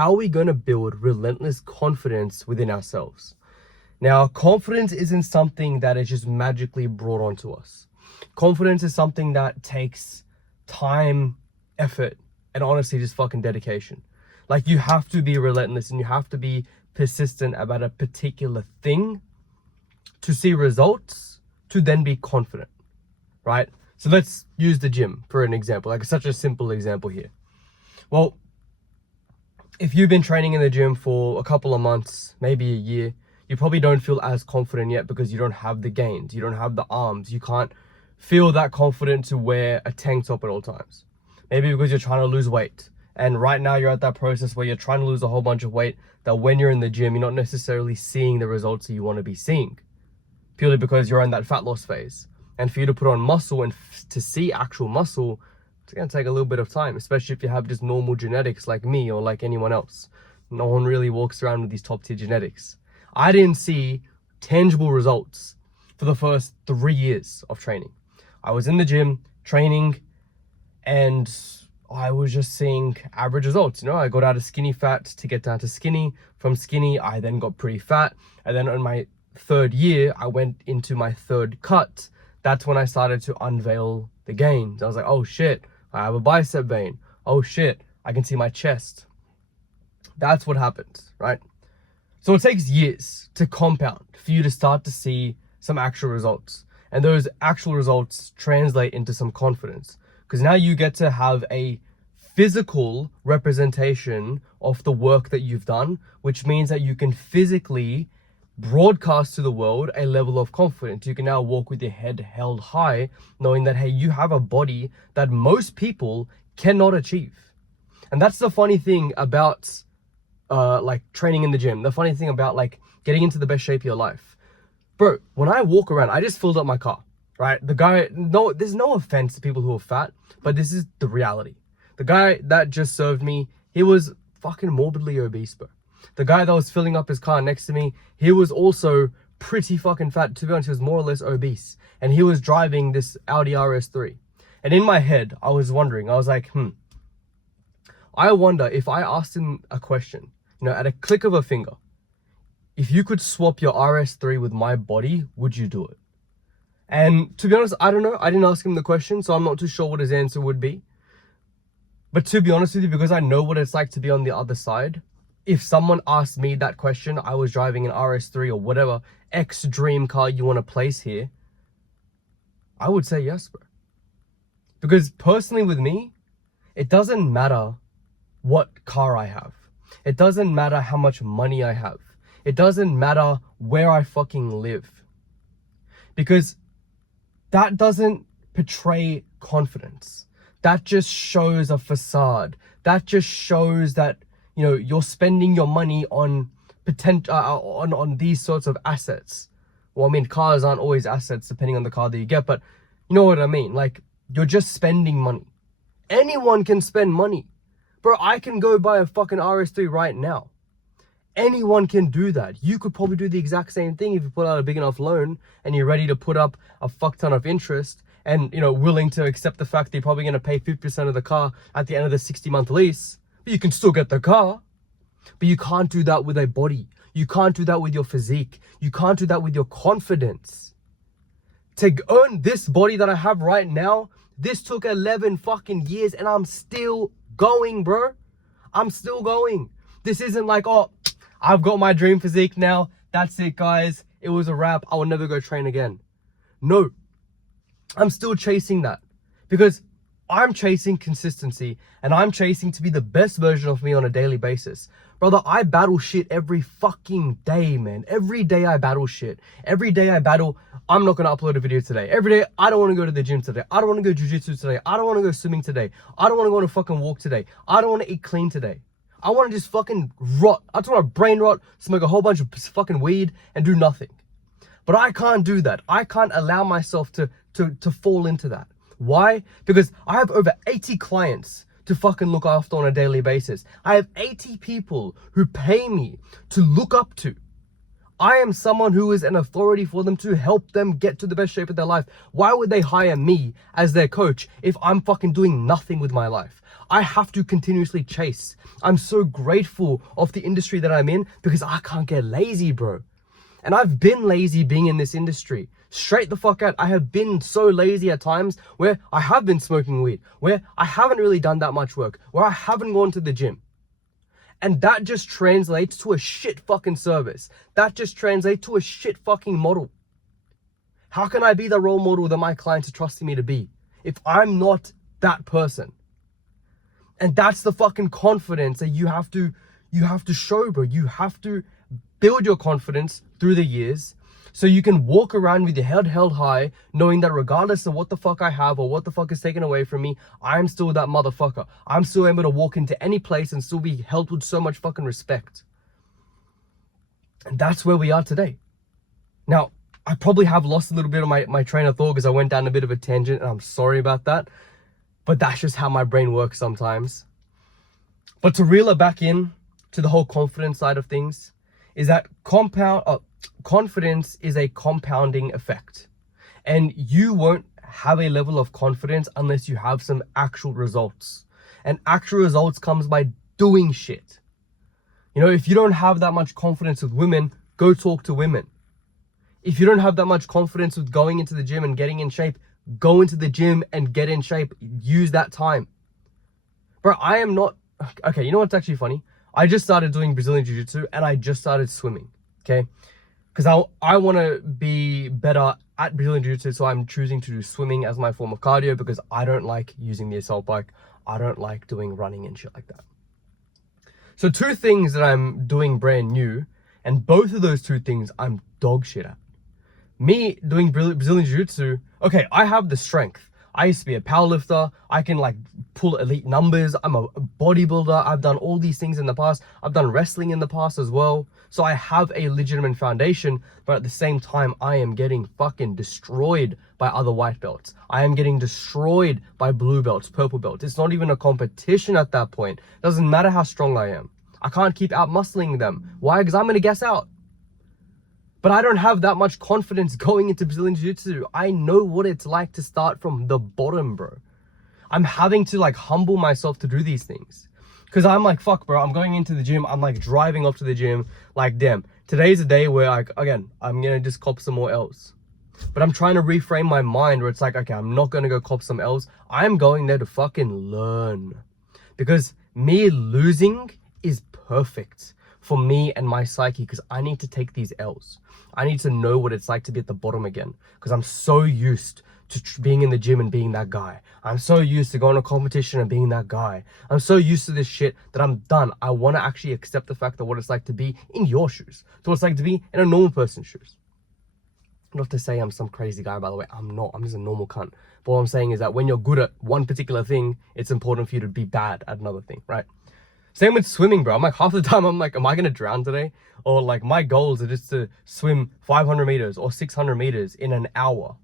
how are we going to build relentless confidence within ourselves? Now, confidence isn't something that is just magically brought onto us. Confidence is something that takes time, effort, and honestly, just fucking dedication. Like, you have to be relentless and you have to be persistent about a particular thing to see results, to then be confident, right? So let's use the gym for an example, like such a simple example here. Well, if you've been training in the gym for a couple of months, maybe a year, you probably don't feel as confident yet because you don't have the gains, you don't have the arms, you can't feel that confident to wear a tank top at all times. Maybe because you're trying to lose weight. And right now you're at that process where you're trying to lose a whole bunch of weight that when you're in the gym, you're not necessarily seeing the results that you want to be seeing, purely because you're in that fat loss phase. And for you to put on muscle and to see actual muscle, it's going to take a little bit of time, especially if you have just normal genetics like me or like anyone else. No one really walks around with these top tier genetics. I didn't see tangible results for the first 3 years of training. I was in the gym training and I was just seeing average results. I got out of skinny fat to get down to skinny. From skinny, I then got pretty fat. And then in my 3rd year, I went into my 3rd cut. That's when I started to unveil the gains. I was like, oh shit, I have a bicep vein. Oh shit, I can see my chest. That's what happens, right? So it takes years to compound for you to start to see some actual results. And those actual results translate into some confidence. Because now you get to have a physical representation of the work that you've done, which means that you can physically broadcast to the world a level of confidence. You can now walk with your head held high, knowing that, hey, you have a body that most people cannot achieve. And that's the funny thing about like training in the gym. The funny thing about like getting into the best shape of your life. Bro, when I walk around, I just filled up my car, right? The guy, no, there's no offense to people who are fat, but this is the reality. The guy that just served me, he was fucking morbidly obese, bro. The guy that was filling up his car next to me, he was also pretty fucking fat. To be honest, he was more or less obese. And he was driving this Audi RS3. And in my head, I was wondering, I was like, I wonder if I asked him a question, at a click of a finger, if you could swap your RS3 with my body, would you do it? And to be honest, I don't know. I didn't ask him the question, so I'm not too sure what his answer would be. But to be honest with you, because I know what it's like to be on the other side, if someone asked me that question, I was driving an RS3 or whatever X dream car you want to place here, I would say yes, bro. Because personally with me, it doesn't matter what car I have. It doesn't matter how much money I have. It doesn't matter where I fucking live. Because that doesn't portray confidence. That just shows a facade. That just shows that, you're spending your money on on these sorts of assets. Well, I mean, cars aren't always assets depending on the car that you get, but you know what I mean? Like, you're just spending money. Anyone can spend money. Bro, I can go buy a fucking RS3 right now. Anyone can do that. You could probably do the exact same thing if you put out a big enough loan and you're ready to put up a fuck ton of interest and, willing to accept the fact that you're probably going to pay 50% of the car at the end of the 60-month lease. But you can still get the car. But you can't do that with a body. You can't do that with your physique. You can't do that with your confidence. To earn this body that I have right now, this took 11 fucking years and I'm still going, bro. I'm still going. This isn't like, oh, I've got my dream physique now. That's it, guys. It was a wrap. I will never go train again. No, I'm still chasing that because I'm chasing consistency and I'm chasing to be the best version of me on a daily basis. Brother, I battle shit every fucking day, man. Every day I battle shit. Every day I battle, I'm not going to upload a video today. Every day, I don't want to go to the gym today. I don't want to go jiu-jitsu today. I don't want to go swimming today. I don't want to go on a fucking walk today. I don't want to eat clean today. I want to just fucking rot. I just want to brain rot, smoke a whole bunch of fucking weed and do nothing. But I can't do that. I can't allow myself to fall into that. Why? Because I have over 80 clients to fucking look after on a daily basis. I have 80 people who pay me to look up to. I am someone who is an authority for them to help them get to the best shape of their life. Why would they hire me as their coach if I'm fucking doing nothing with my life? I have to continuously chase. I'm so grateful of the industry that I'm in because I can't get lazy, bro. And I've been lazy being in this industry. Straight the fuck out. I have been so lazy at times where I have been smoking weed, where I haven't really done that much work, where I haven't gone to the gym. And that just translates to a shit fucking service. That just translates to a shit fucking model. How can I be the role model that my clients are trusting me to be if I'm not that person? And that's the fucking confidence that you have to show, bro. You have to build your confidence through the years so you can walk around with your head held high, knowing that regardless of what the fuck I have or what the fuck is taken away from me, I'm still that motherfucker. I'm still able to walk into any place and still be held with so much fucking respect. And that's where we are today. Now, I probably have lost a little bit of my train of thought because I went down a bit of a tangent, and I'm sorry about that. But that's just how my brain works sometimes. But to reel it back in to the whole confidence side of things, is that confidence is a compounding effect. And you won't have a level of confidence unless you have some actual results. And actual results comes by doing shit. You know, if you don't have that much confidence with women, go talk to women. If you don't have that much confidence with going into the gym and getting in shape, go into the gym and get in shape. Use that time. Bro, I am not... Okay, you know what's actually funny? I just started doing Brazilian Jiu-Jitsu and I just started swimming, okay? Because I want to be better at Brazilian Jiu-Jitsu, so I'm choosing to do swimming as my form of cardio because I don't like using the assault bike. I don't like doing running and shit like that. So 2 things that I'm doing brand new, and both of those 2 things I'm dog shit at. Me doing Brazilian Jiu-Jitsu, okay, I have the strength. I used to be a powerlifter. I can like pull elite numbers. I'm a bodybuilder. I've done all these things in the past. I've done wrestling in the past as well. So I have a legitimate foundation, but at the same time, I am getting fucking destroyed by other white belts. I am getting destroyed by blue belts, purple belts. It's not even a competition at that point. It doesn't matter how strong I am. I can't keep out muscling them. Why? Because I'm going to guess out. But I don't have that much confidence going into Brazilian Jiu-Jitsu. I know what it's like to start from the bottom, bro. I'm having to like humble myself to do these things. Because I'm like, fuck, bro, I'm going into the gym. I'm like driving off to the gym. Like, damn, today's a day where I'm going to just cop some more L's. But I'm trying to reframe my mind where it's like, okay, I'm not going to go cop some L's. I'm going there to fucking learn. Because me losing is perfect for me and my psyche, because I need to take these L's. I need to know what it's like to be at the bottom again, because I'm so used to being in the gym and being that guy. I'm so used to going to competition and being that guy. I'm so used to this shit that I'm done. I want to actually accept the fact that what it's like to be in your shoes, to what it's like to be in a normal person's shoes. Not to say I'm some crazy guy, by the way. I'm not. I'm just a normal cunt. But what I'm saying is that when you're good at one particular thing, it's important for you to be bad at another thing, right? Same with swimming, bro. I'm like, half the time I'm like, am I gonna drown today? Or like, my goals are just to swim 500 meters or 600 meters in an hour,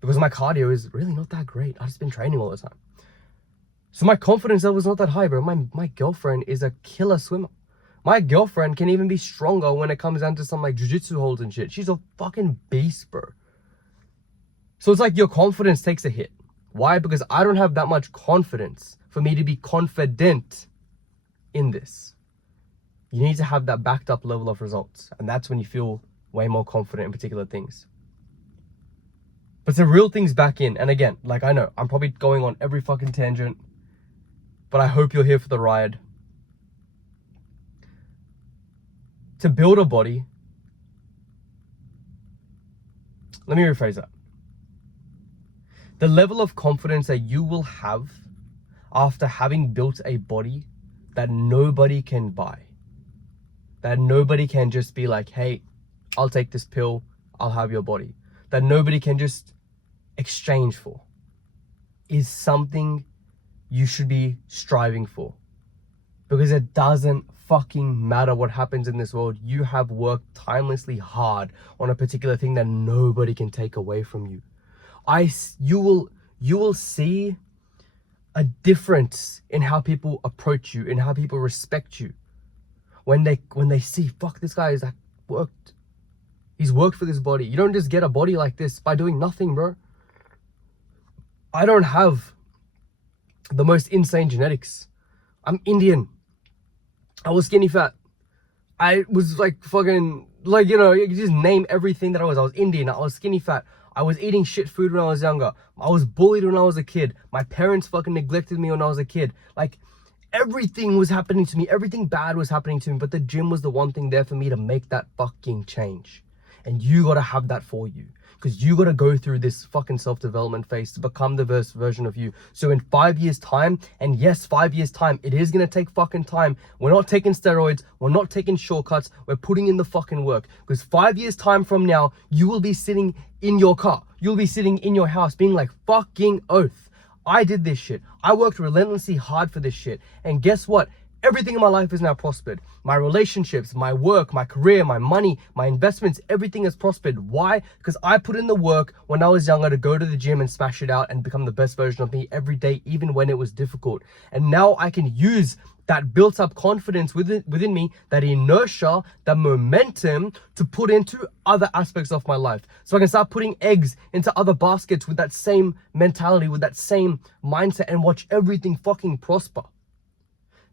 because my cardio is really not that great. I've just been training all the time. So my confidence level is not that high, bro. My girlfriend is a killer swimmer. My girlfriend can even be stronger when it comes down to some like jiu-jitsu holds and shit. She's a fucking beast, bro. So it's like your confidence takes a hit. Why? Because I don't have that much confidence for me to be confident in this. You need to have that backed up level of results, and that's when you feel way more confident in particular things. But the real things back in, and again, like, I know I'm probably going on every fucking tangent, but I hope you're here for the ride. To build a body, let me rephrase that. The level of confidence that you will have after having built a body that nobody can buy, that nobody can just be like, hey, I'll take this pill, I'll have your body, that nobody can just exchange for, is something you should be striving for. Because it doesn't fucking matter what happens in this world. You have worked timelessly hard on a particular thing that nobody can take away from you. You will see a difference in how people approach you, in how people respect you, when they see, fuck, this guy is like worked He's worked for this body. You don't just get a body like this by doing nothing, bro. I don't have the most insane genetics. I'm Indian. I was skinny fat. I was like fucking, like, you know, you just name everything that I was. I was Indian. I was skinny fat. I was eating shit food when I was younger. I was bullied when I was a kid. My parents fucking neglected me when I was a kid. Like, everything was happening to me. Everything bad was happening to me. But the gym was the one thing there for me to make that fucking change. And you gotta have that for you. Because you gotta go through this fucking self-development phase to become the best version of you. So in 5 years time, and yes, 5 years time, it is gonna take fucking time. We're not taking steroids. We're not taking shortcuts. We're putting in the fucking work. Because 5 years time from now, you will be sitting in your car. You'll be sitting in your house being like, fucking oath. I did this shit. I worked relentlessly hard for this shit. And guess what? Everything in my life is now prospered. My relationships, my work, my career, my money, my investments, everything has prospered. Why? Because I put in the work when I was younger to go to the gym and smash it out and become the best version of me every day, even when it was difficult. And now I can use that built up confidence within me, that inertia, that momentum to put into other aspects of my life. So I can start putting eggs into other baskets with that same mentality, with that same mindset, and watch everything fucking prosper.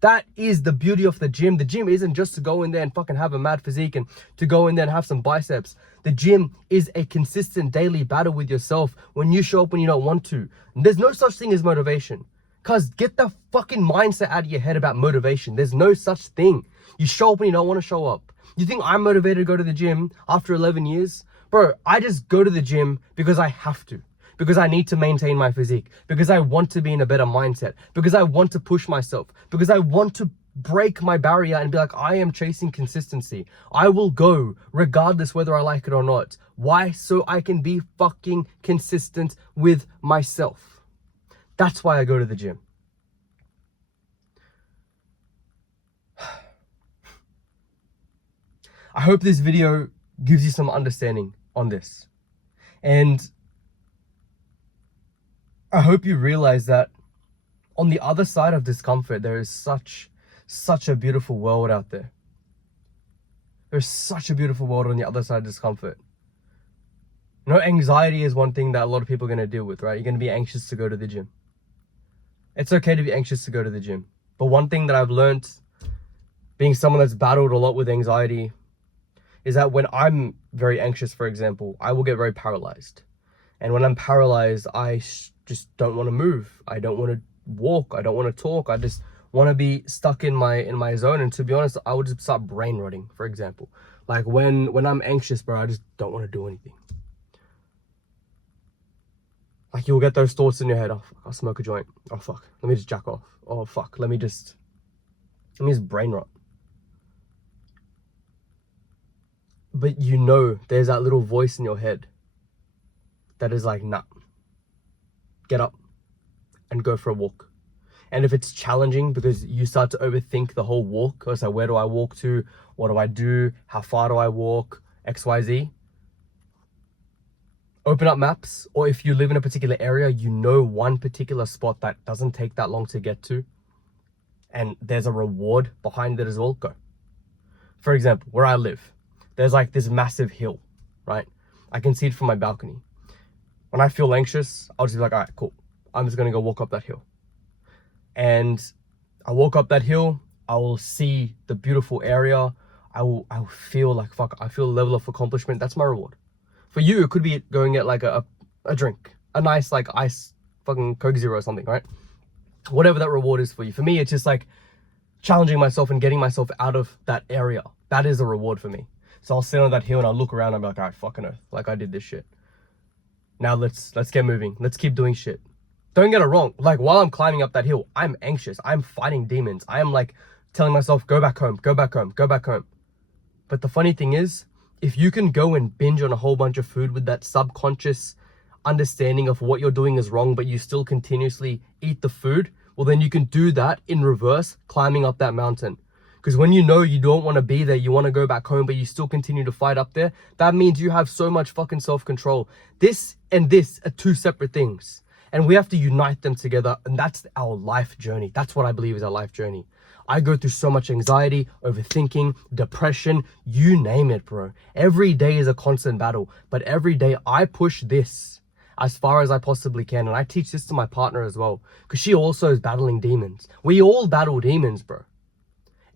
That is the beauty of the gym. The gym isn't just to go in there and fucking have a mad physique and to go in there and have some biceps. The gym is a consistent daily battle with yourself when you show up when you don't want to. And there's no such thing as motivation. Cause get the fucking mindset out of your head about motivation. There's no such thing. You show up when you don't want to show up. You think I'm motivated to go to the gym after 11 years? Bro, I just go to the gym because I have to. Because I need to maintain my physique, because I want to be in a better mindset, because I want to push myself, because I want to break my barrier and be like, I am chasing consistency. I will go regardless whether I like it or not. Why? So I can be fucking consistent with myself. That's why I go to the gym. I hope this video gives you some understanding on this. And I hope you realize that on the other side of discomfort, there is such a beautiful world out there. There's such a beautiful world on the other side of discomfort. You know, anxiety is one thing that a lot of people are going to deal with, right? You're going to be anxious to go to the gym. It's okay to be anxious to go to the gym. But one thing that I've learned, being someone that's battled a lot with anxiety, is that when I'm very anxious, for example, I will get very paralyzed. And when I'm paralyzed, I just don't want to move. I don't want to walk. I don't want to talk. I just want to be stuck in my zone. And to be honest, I would just start brain rotting, for example. Like when I'm anxious, bro, I just don't want to do anything. Like you'll get those thoughts in your head. Oh, fuck, I'll smoke a joint. Oh, fuck, let me just jack off. Oh, fuck, let me just brain rot. But you know, there's that little voice in your head that is like, nah, get up and go for a walk. And if it's challenging because you start to overthink the whole walk, or say, where do I walk to? What do I do? How far do I walk? XYZ. Open up maps, or if you live in a particular area, you know one particular spot that doesn't take that long to get to, and there's a reward behind it as well, go. For example, where I live, there's like this massive hill, right? I can see it from my balcony. When I feel anxious, I'll just be like, all right, cool. I'm just gonna go walk up that hill. And I walk up that hill, I will see the beautiful area. I will feel like, fuck, I feel a level of accomplishment. That's my reward. For you, it could be going get like a drink, a nice like ice fucking Coke Zero or something, right? Whatever that reward is for you. For me, it's just like challenging myself and getting myself out of that area. That is a reward for me. So I'll sit on that hill and I'll look around and I'll be like, all right, fucking earth, like I did this shit. Now let's get moving. Let's keep doing shit. Don't get it wrong. Like while I'm climbing up that hill, I'm anxious. I'm fighting demons. I am like telling myself, go back home, go back home, go back home. But the funny thing is, if you can go and binge on a whole bunch of food with that subconscious understanding of what you're doing is wrong, but you still continuously eat the food, well, then you can do that in reverse, climbing up that mountain. Because when you know you don't want to be there, you want to go back home, but you still continue to fight up there, that means you have so much fucking self-control. This and this are two separate things. And we have to unite them together. And that's our life journey. That's what I believe is our life journey. I go through so much anxiety, overthinking, depression, you name it, bro. Every day is a constant battle, but every day I push this as far as I possibly can. And I teach this to my partner as well, because she also is battling demons. We all battle demons, bro.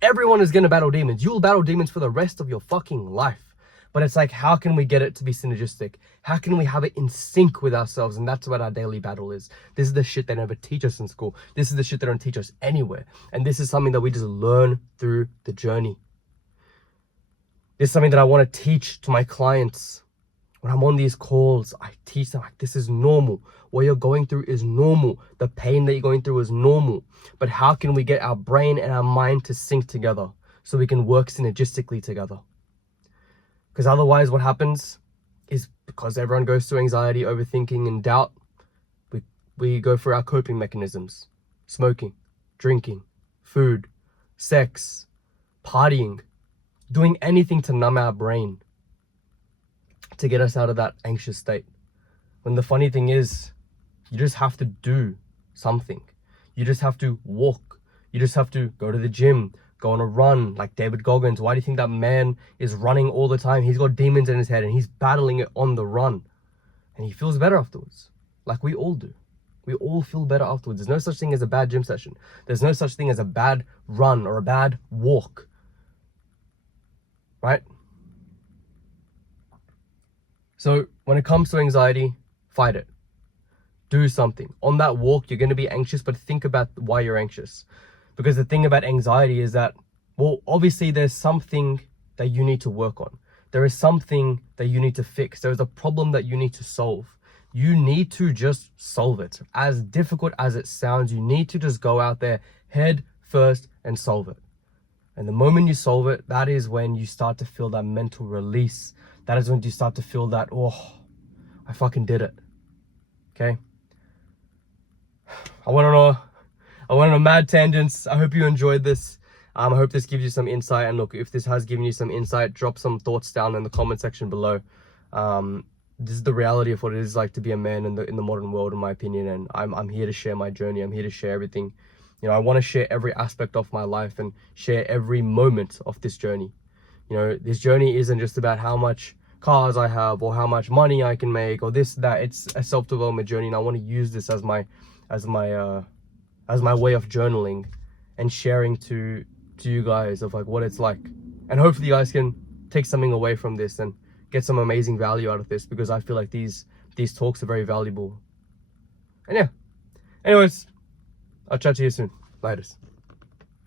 Everyone is going to battle demons. You'll battle demons for the rest of your fucking life. But it's like, how can we get it to be synergistic? How can we have it in sync with ourselves? And that's what our daily battle is. This is the shit they never teach us in school. This is the shit they don't teach us anywhere. And this is something that we just learn through the journey. This is something that I want to teach to my clients. When I'm on these calls, I teach them, like, this is normal. What you're going through is normal. The pain that you're going through is normal. But how can we get our brain and our mind to sync together so we can work synergistically together? Because otherwise what happens is, because everyone goes through anxiety, overthinking, and doubt, we go for our coping mechanisms. Smoking, drinking, food, sex, partying, doing anything to numb our brain, to get us out of that anxious state. When the funny thing is, you just have to do something. You just have to walk. You just have to go to the gym, go on a run, like David Goggins. Why do you think that man is running all the time? He's got demons in his head and he's battling it on the run. And he feels better afterwards, like we all do. We all feel better afterwards. There's no such thing as a bad gym session. There's no such thing as a bad run or a bad walk, right? So when it comes to anxiety, fight it. Do something. On that walk, you're going to be anxious, but think about why you're anxious. Because the thing about anxiety is that, well, obviously there's something that you need to work on. There is something that you need to fix. There's a problem that you need to solve. You need to just solve it. As difficult as it sounds, you need to just go out there head first and solve it. And the moment you solve it, that is when you start to feel that mental release. That is when you start to feel that, oh, I fucking did it. Okay? I went on a mad tangents. I hope you enjoyed this. I hope this gives you some insight. And look, if this has given you some insight, drop some thoughts down in the comment section below. This is the reality of what it is like to be a man in the modern world, in my opinion. And I'm here to share my journey. I'm here to share everything. You know, I want to share every aspect of my life and share every moment of this journey. You know, this journey isn't just about how much cars I have or how much money I can make or this, that. It's a self-development journey, and I want to use this as my way of journaling and sharing to you guys of like what it's like. And hopefully you guys can take something away from this and get some amazing value out of this, because I feel like these talks are very valuable. And yeah, anyways, I'll chat to you soon. Laters.